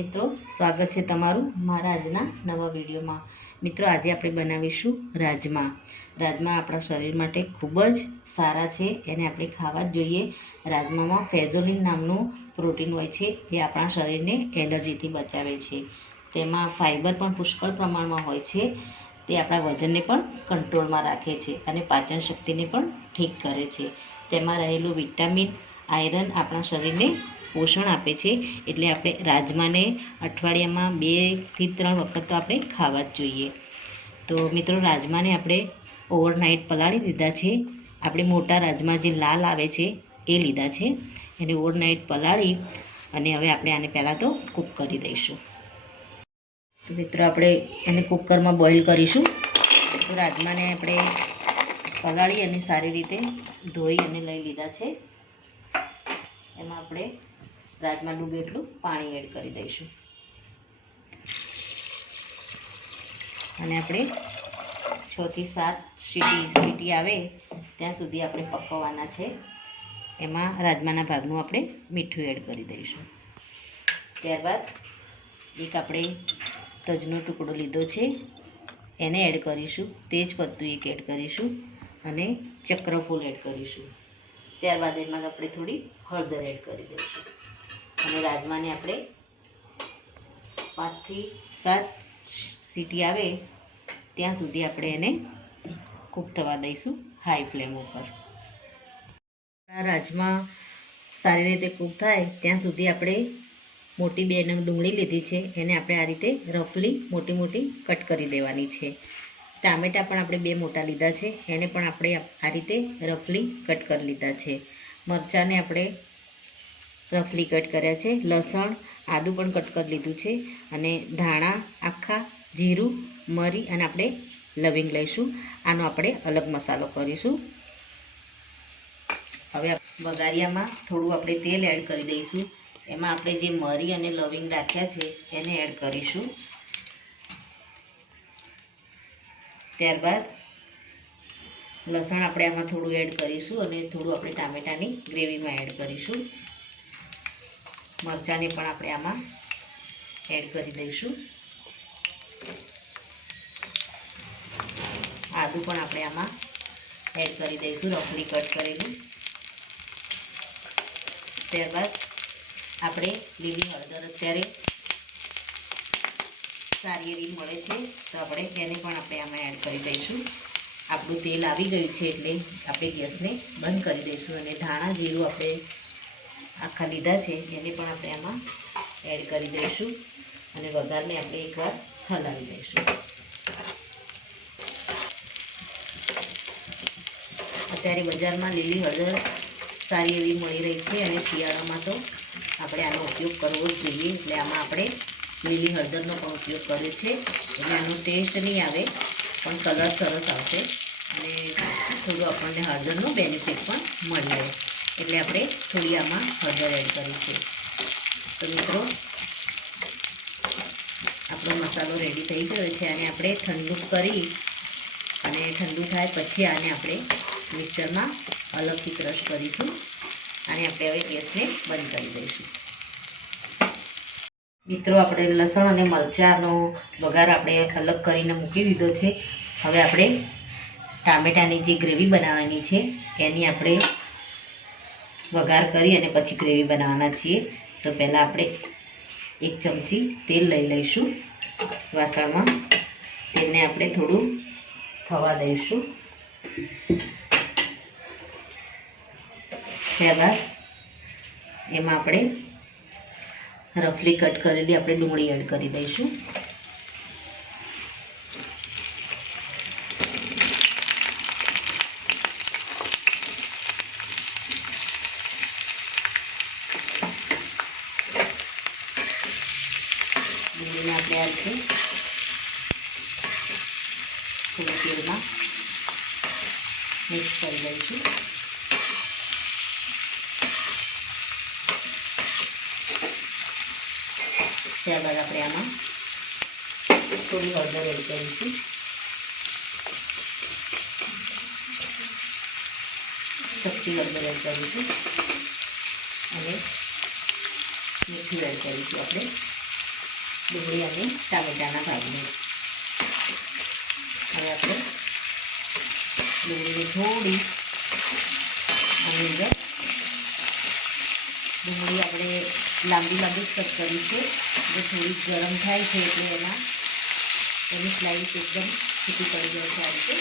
મિત્રો, સ્વાગત છે તમારું મારા આજના નવા વિડીયોમાં। મિત્રો, આજે આપણે બનાવીશું રાજમા। રાજમા આપણા શરીર માટે ખૂબ જ સારા છે, એને આપણે ખાવા જ જોઈએ। રાજમામાં ફેઝોલિન નામનું પ્રોટીન હોય છે, જે આપણા શરીરને એલર્જીથી બચાવે છે। તેમાં ફાઇબર પણ પુષ્કળ પ્રમાણમાં હોય છે, તે આપણા વજનને પણ કંટ્રોલમાં રાખે છે અને પાચન શક્તિને પણ ઠીક કરે છે। તેમાં રહેલું વિટામિન, આયરન આપણા શરીરને પોષણ આપે છે, એટલે આપણે રાજમાને અઠવાડિયામાં 2 થી 3 વખત તો આપણે ખાવા જ જોઈએ। તો મિત્રો, રાજમાને આપણે ઓવરનાઇટ પલાળી દીધા છે। આપણે મોટા રાજમા જે લાલ આવે છે એ લીધા છે, એને ઓવરનાઇટ પલાળી અને હવે આપણે આને પહેલાં તો કૂક કરી દઈશું। તો મિત્રો, આપણે એને કુકરમાં બોઇલ કરીશું। તો રાજમાને આપણે પલાળી અને સારી રીતે ધોઈ અને લઈ લીધા છે। એમાં આપણે રાજમા ડૂબે એટલું પાણી એડ કરી દઈશું અને આપણે 6 થી 7 સીટી આવે ત્યાં સુધી આપણે પકવવાના છે। એમાં રાજમાના ભાગનું આપણે મીઠું એડ કરી દઈશું। ત્યારબાદ એક આપણે તજનો ટુકડો લીધો છે, એને એડ કરીશું। તેજ પત્તું એક એડ કરીશું અને ચક્રફૂલ એડ કરીશું। ત્યારબાદ એમાં આપણે થોડી હળદર એડ કરી દઈશું અને રાજમાને આપણે 5 થી 7 સીટી આવે ત્યાં સુધી આપણે એને કૂક થવા દઈશું હાઈ ફ્લેમ ઉપર। રાજમા સારી રીતે કૂક થાય ત્યાં સુધી આપણે મોટી 2 નંગ ડુંગળી લીધી છે, એને આપણે આ રીતે રફલી મોટી મોટી કટ કરી દેવાની છે। ટામેટાં પણ આપણે 2 મોટા લીધા છે, એને પણ આપણે આ રીતે રફલી કટ કરી લીધા છે। મરચાંને આપણે રફલી કટ કર્યા છે। લસણ, આદું પણ કટ કરી લીધું છે અને ધાણા આખા, જીરું, મરી અને આપણે લવિંગ લઈશું। આનો આપણે અલગ મસાલો કરીશું। હવે વઘારિયામાં થોડું આપણે તેલ એડ કરી દઈશું। એમાં આપણે જે મરી અને લવિંગ રાખ્યા છે એને એડ કરીશું। ત્યારબાદ લસણ આપણે આમાં થોડું એડ કરીશું અને થોડું આપણે ટામેટાની ગ્રેવીમાં એડ કરીશું। મરચાંને પણ આપણે આમાં એડ કરી દઈશું। આદું પણ આપણે આમાં એડ કરી દઈશું, રફલી કટ કરેલું। ત્યારબાદ આપણે લીલી હળદર અત્યારે સારી એવી મળે છે, તો આપણે એને પણ આપણે આમાં એડ કરી દઈશું। આપણું તેલ આવી ગયું છે એટલે આપણે ગેસને બંધ કરી દઈશું અને ધાણા જીરું આપણે આખા લીધા છે એને પણ આપણે આમાં એડ કરી દઈશું અને વઘારને આપણે એકવાર હલાવી દઈશું। અત્યારે બજારમાં લીલી હળદર સારી એવી મળી રહી છે અને શિયાળામાં તો આપણે આનો ઉપયોગ કરવો જ જોઈએ, એટલે આમાં આપણે લીલી હળદરનો પણ ઉપયોગ કર્યો છે, એટલે આનો ટેસ્ટ નહીં આવે પણ કલર સરસ આવશે અને થોડું આપણને હળદરનો બેનિફિટ પણ મળી રહે, એટલે આપણે થોડી આમાં હળદર એડ કરી છે। તો મિત્રો, આપણો મસાલો રેડી થઈ ગયો છે, અને આપણે ઠંડુ કરી અને ઠંડુ થાય પછી આને આપણે મિક્સરમાં અલગથી ક્રશ કરીશું અને આપણે હવે ગેસને બંધ કરી દઈશું। મિત્રો, આપણે લસણ અને મરચાંનો વઘાર આપણે અલગ કરીને મૂકી દીધો છે। હવે આપણે ટામેટાની જે ગ્રેવી બનાવવાની છે એની આપણે વઘાર કરી અને પછી ગ્રેવી બનાવવાના છીએ। તો પહેલાં આપણે 1 ચમચી તેલ લઈ લઈશું વાસણમાં। તેલને આપણે થોડું થવા દઈશું। ત્યારબાદ એમાં આપણે રફલી કટ કરેલી આપણે ડુંગળી એડ કરી દઈશું। ડુંગળીને આપણે આ રીતે થોડું તેલમાં મિક્સ કરી દઈશું। ત્યારબાદ આપણે આમાં થોડી હળદર એડ કરીશું, ચપટી હળદર એડ કરીશું અને મીઠું એડ કરીશું આપણે। ડુંગળી અને ટામેટાના ભાગને. હવે આપણે ડુંગળીને થોડી આની અંદર ડુંગળી આપણે લાંબી લાંબી કટ કરી છે. એટલે થોડી ગરમ થાય છે એટલે એની સ્લાઈસ એકદમ છૂટી પડી જાય છે. આ રીતે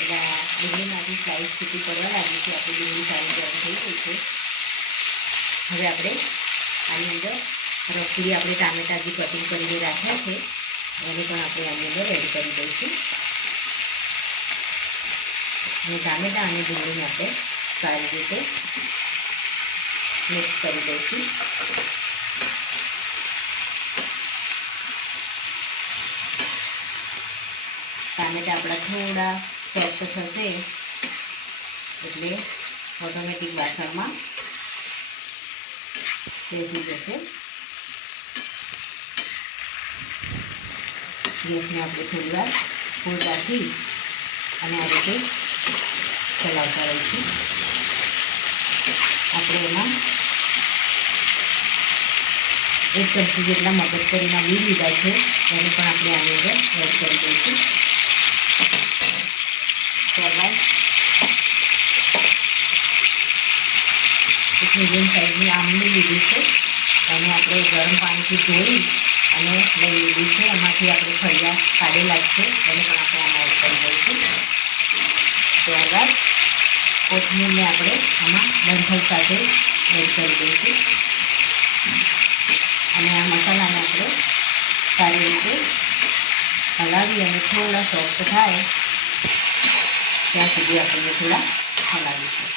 એટલે ડુંગળીમાંથી સ્લાઈસ છૂટી પડવા લાગી છે. આપણી ડુંગળી સારી ગરમ થઈ ગઈ છે. હવે આપણે આની અંદર રસોઈ આપણે ટામેટાં જે કટિંગ કરીને રાખ્યા છે એને પણ આપણે આની અંદર એડ કરી દઈશું. અને ટામેટાં અને ડુંગળીને આપણે સારી રીતે મિક્સ કરી દઈશું. ટામેટાં આપણા થોડા સોફ્ટ થશે એટલે ઓટોમેટિક વાસણમાં બેસી જશે. ગેસને આપણે થોડી વાર ફૂલ રાખી અને આ રીતે ચલાવતા રહીશું. આપણે એમાં 1 ચમચી જેટલા મગજતરીના બી લીધા છે એને પણ આપણે આની અંદર એડ કરી દઈશું. ત્યારબાદ એક મીડિયમ સાઇઝની આંબલી લીધી છે અને આપણે ગરમ પાણીથી ધોઈ અને લઈ લીધી છે. એમાંથી આપણે ફળિયા કાઢેલા છે એને પણ આપણે આમાં એડ કરી દઈશું. ત્યારબાદ કોથમીરને આપણે આમાં ડંઠલ સાથે એડ કરી દઈશું અને આ મસાલાને આપણે સારી રીતે હલાવી અને થોડા સોફ્ટ થાય ત્યાં સુધી આપણે થોડા હલાવીશું.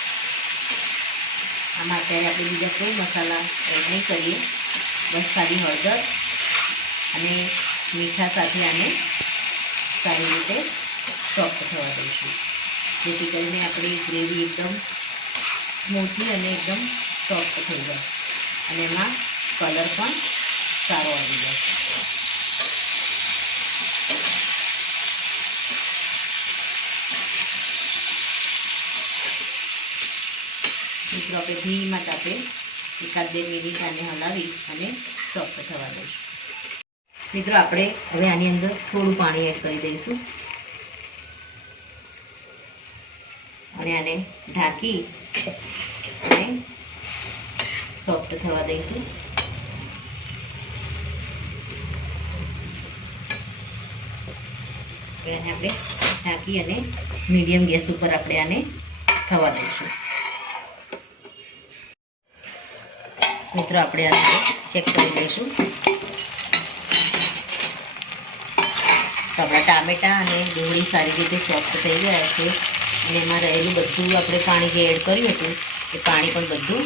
આમાં અત્યારે આપણે બીજા કોઈ મસાલા એડ નહીં કરીએ, બસ ખાલી હળદર અને મીઠા સાથે આને સારી રીતે સોફ્ટ થવા દઈશું, જેથી કરીને આપણી ગ્રેવી એકદમ સ્મૂથી અને એકદમ સોફ્ટ થઈ જાય અને એમાં કલર પણ સારો આવી જાય. મિત્રો આપણે ધીમા તાપે 1-2 મિનિટ આને હલાવી અને સોફ્ટ થવા દઈશું. મિત્રો આપણે હવે આની અંદર થોડું પાણી એડ કરી દઈશું અને આને ઢાંકી અને સોફ્ટ થવા દઈશું. એને આપણે ઢાંકી અને મીડિયમ ગેસ ઉપર આપણે આને થવા દઈશું. મિત્રો આપણે આને ચેક કરી લઈશું તો આપણા ટામેટાં અને ડુંગળી સારી રીતે સોફ્ટ થઈ ગયા છે અને એમાં રહેલું બધું આપણે પાણી જે એડ કર્યું હતું એ પાણી પણ બધું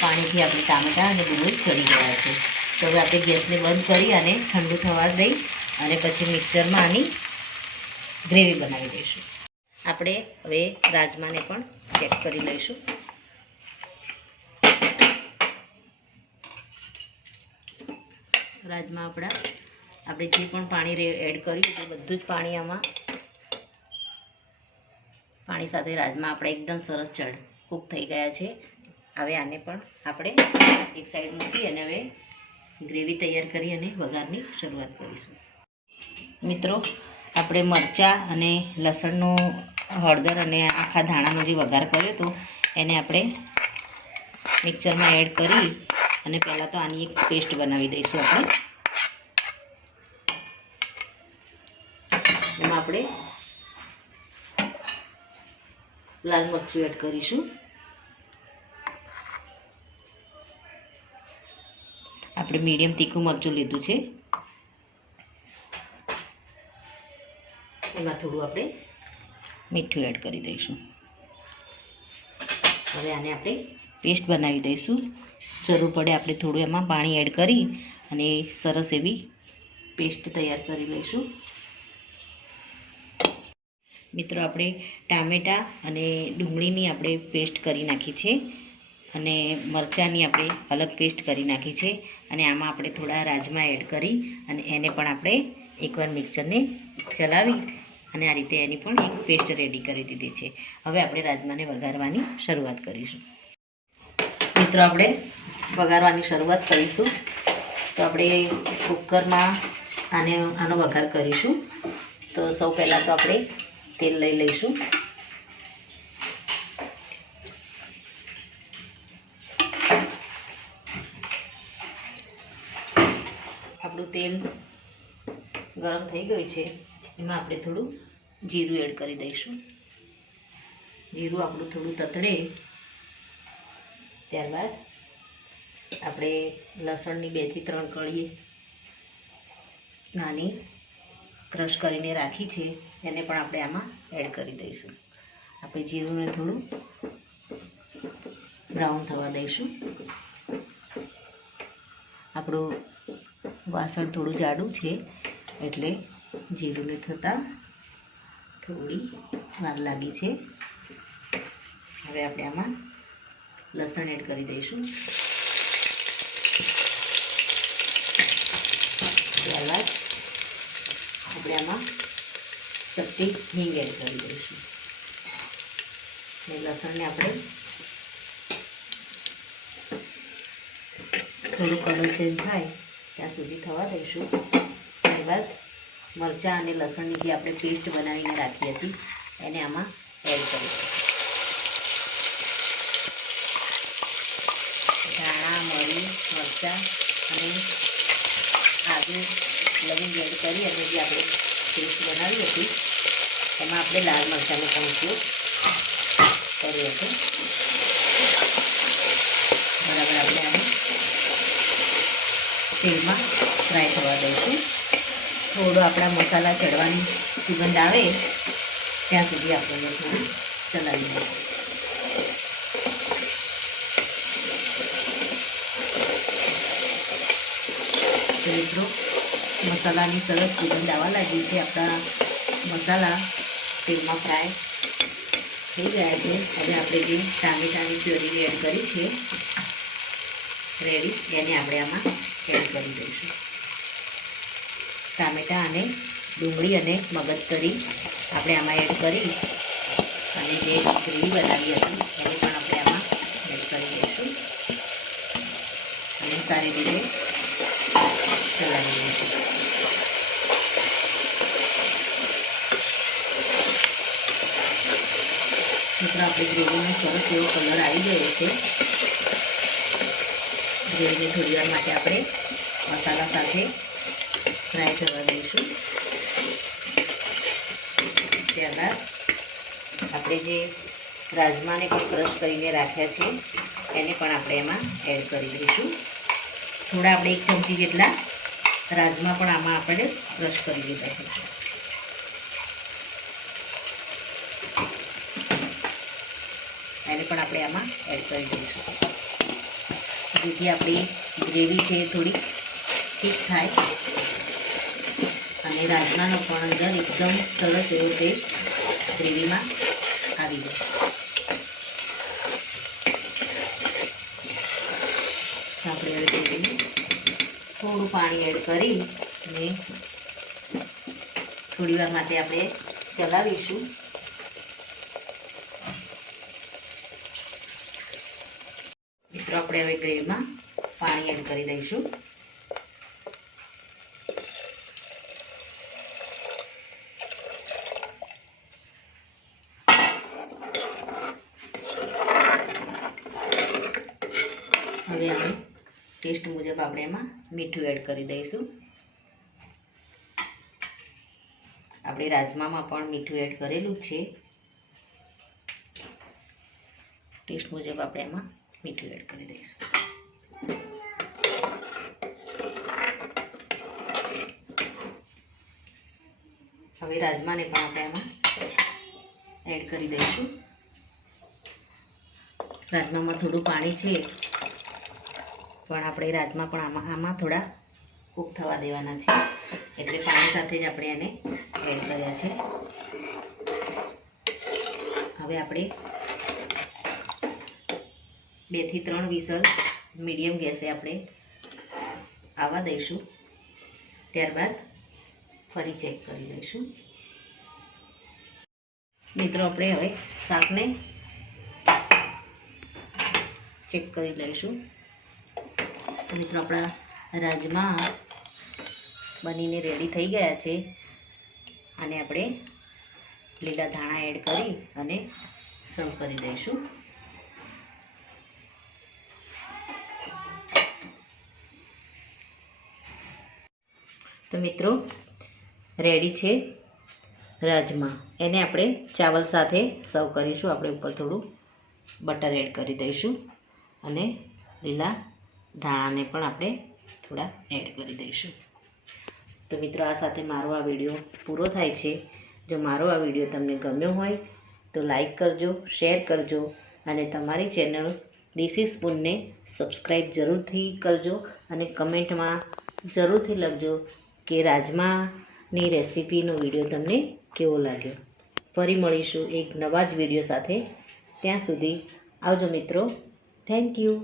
પાણીથી આપણે ટામેટાં અને ડુંગળી ચડી ગયા છે. તો હવે આપણે ગેસને બંધ કરી અને ઠંડુ થવા દઈ અને પછી મિક્સરમાં આની ગ્રેવી બનાવી દઈશું. આપણે હવે રાજમાને પણ ચેક કરી લઈશું. રાજમા આપણે જે પણ પાણી એડ કર્યું તે બધું જ પાણી આમાં પાણી સાથે રાજમા આપણે એકદમ સરસ કૂક થઈ ગયા છે. હવે આને પણ આપણે એક સાઈડ મૂકી અને હવે ગ્રેવી તૈયાર કરી અને વઘારની શરૂઆત કરીશું. મિત્રો આપણે મરચાં અને લસણનો હળદર અને આખા ધાણાનો જે વઘાર કર્યો હતો એને આપણે મિક્સરમાં એડ કરી અને પહેલાં તો આની એક પેસ્ટ બનાવી દઈશું. એમાં આપણે લાલ મરચું એડ કરીશું. આપણે મીડિયમ તીખું મરચું લીધું છે. એમાં થોડું આપણે મીઠું એડ કરી દઈશું. હવે આને આપણે પેસ્ટ બનાવી દઈશું. જરૂર પડે આપણે થોડું એમાં પાણી એડ કરી અને સરસ એવી પેસ્ટ તૈયાર કરી લઈશું. મિત્રો આપણે ટામેટાં અને ડુંગળીની આપણે પેસ્ટ કરી નાખી છે અને મરચાંની આપણે અલગ પેસ્ટ કરી નાખી છે અને આમાં આપણે થોડા રાજમા એડ કરી અને એને પણ આપણે એકવાર મિક્સરને ચલાવી અને આ રીતે એની પણ એક પેસ્ટ રેડી કરી દીધી છે. હવે આપણે રાજમાને વઘારવાની શરૂઆત કરીશું. મિત્રો આપણે વઘારવાની શરૂઆત કરીશું. તો આપણે કુકરમાં આનો વઘાર કરીશું. તો સૌ પહેલાં તો આપણે તેલ લઈ લઈશું. આપણું તેલ ગરમ થઈ ગયું છે. એમાં આપણે થોડું જીરું એડ કરી દઈશું. જીરું આપણું થોડું તતડે ત્યારબાદ આપણે લસણની 2 થી 3 કળી નાની ક્રશ કરીને રાખી છે એને પણ આપણે આમાં એડ કરી દઈશું. આપણે જીરુંને થોડું બ્રાઉન થવા દઈશું. આપણું વાસણ થોડું જાડું છે એટલે જીરુંને થતાં થોડી વાર લાગી છે. હવે આપણે આમાં લસણ એડ કરી દઈશું. ત્યારબાદ આપણે આમાં ચપટી હિંગ એડ કરી દઈશું. લસણને આપણે થોડું કલર ચેન્જ થાય ત્યાં સુધી થવા દઈશું. ત્યારબાદ મરચાં અને લસણની જે આપણે પેસ્ટ બનાવીને રાખી હતી એને આમાં એડ કરી દઈશું. ધાણા, મરી, મરચાં અને આદુ લવિંગ એડ કરી અને જે આપણે પેસ્ટ બનાવી હતી એમાં આપણે લાલ મરચાંનો પણ ઉપયોગ કર્યો હતો. બરાબર આપણે આને તેલમાં ફ્રાય થવા દઈશું. થોડો આપણા મસાલા ચડવાની સુગંધ આવે ત્યાં સુધી આપણે થોડું ચલાવી દઈશું. મિત્રો મસાલાની સરસ સુગંધ આવવા લાગી છે. આપણા મસાલા તેલમાં ફ્રાય થઈ ગયા છે. હવે આપણે જે ટામેટાની પ્યોરી એડ કરી છે રેડી એને આપણે આમાં એડ કરી દઈશું. ટામેટાં અને ડુંગળી અને મગજતરી આપણે આમાં એડ કરી અને જે ગ્રેવી બનાવી હતી એને પણ આપણે આમાં એડ કરી દઈશું અને સારી રીતે ચલાવી દઈશું. મિત્રો આપણે ગ્રેવીનો સરસ એવો કલર આવી ગયો છે. ગ્રેવીને થોડી વાર માટે આપણે મસાલા સાથે ફ્રાય કરવા દઈશું. ત્યારબાદ આપણે જે રાજમાને પણ ક્રશ કરીને રાખ્યા છે એને પણ આપણે એમાં એડ કરી દઈશું. થોડા આપણે 1 ચમચી જેટલા રાજમા પણ આમાં આપણે ક્રશ કરી લીધા છે. એને પણ આપણે આમાં એડ કરી દઈશું જેથી આપણી ગ્રેવી છે થોડી ઠીક થાય અને રાજમાનો પણ અંદર એકદમ સરસ એવો ટેસ્ટ ગ્રેવીમાં આવી જાય. આપણે હવે ગ્રેવીને થોડું પાણી એડ કરી અને થોડી વાર માટે આપણે ચલાવીશું. મિત્રો આપણે હવે ગ્રેવીમાં પાણી એડ કરી દઈશું. હવે આપણે ટેસ્ટ મુજબ આપણે એમાં મીઠું એડ કરી દઈશું. આપણે રાજમામાં પણ મીઠું એડ કરેલું જ છે. ટેસ્ટ મુજબ આપણે એમાં મીઠું એડ કરી દઈશું. હવે રાજમાને પણ આપણે આમાં એડ કરી દઈશું. રાજમામાં થોડું પાણી છે પણ આપણે રાજમા પણ આમાં થોડા કૂક થવા દેવાના છે એટલે પાણી સાથે જ આપણે એને એડ કર્યા છે. હવે આપણે 2 થી 3 વિસલ મીડિયમ ગેસે આપણે આવવા દઈશું. ત્યારબાદ ફરી ચેક કરી લઈશું. મિત્રો આપણે હવે શાકને ચેક કરી લઈશું. મિત્રો આપણા રાજમા બનીને રેડી થઈ ગયા છે. આને આપણે લીલા ધાણા એડ કરી અને સર્વ કરી દઈશું. તો મિત્રો રેડી છે રાજમા. એને આપણે ચાવલ સાથે સર્વ કરીશું. આપણે ઉપર થોડું બટર એડ કરી દઈશું અને લીલા ધાણાને પણ આપણે થોડા એડ કરી દઈશું. તો મિત્રો આ સાથે મારો આ વિડીયો પૂરો થાય છે. જો મારો આ વિડીયો તમને ગમ્યો હોય તો લાઈક કરજો, શેર કરજો અને તમારી ચેનલ દેશી સ્પૂનને સબસ્ક્રાઈબ જરૂરથી કરજો અને કમેન્ટમાં જરૂરથી લખજો કે રાજમાની રેસીપીનો વિડીયો તમને કેવો લાગ્યો. ફરી મળીશું એક નવા જ વિડીયો સાથે. ત્યાં સુધી આવજો મિત્રો. Thank you.